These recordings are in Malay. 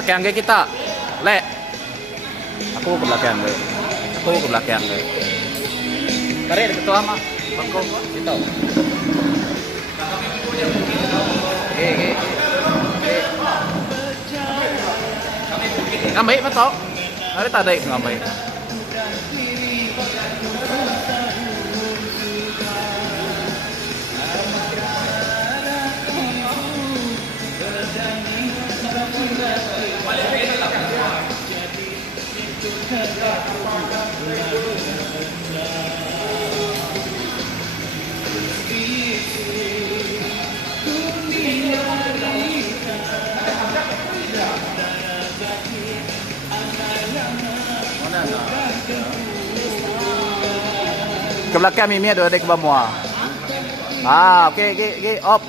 belakang ke kita. Lek. Aku ke belakang ke. Aku ke belakang ke. Tarik ada ketua mah. Bangko kita. Oke. Ngambil betul. Ada tadi ngambil. Ke belakang Mimi ada ke bawah. Okey, op.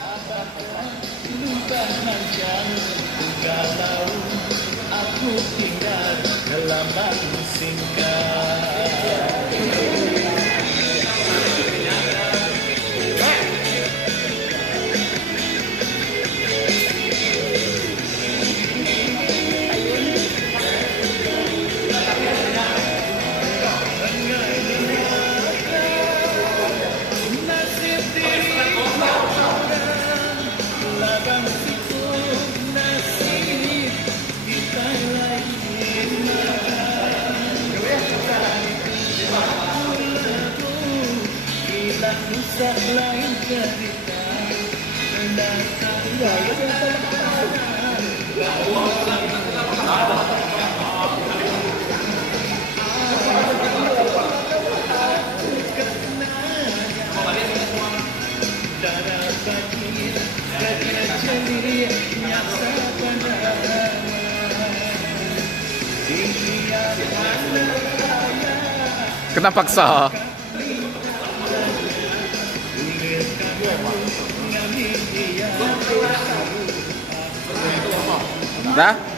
Aku tinggal dalam batu singkat. Usah lain cerita kena paksa. Dah?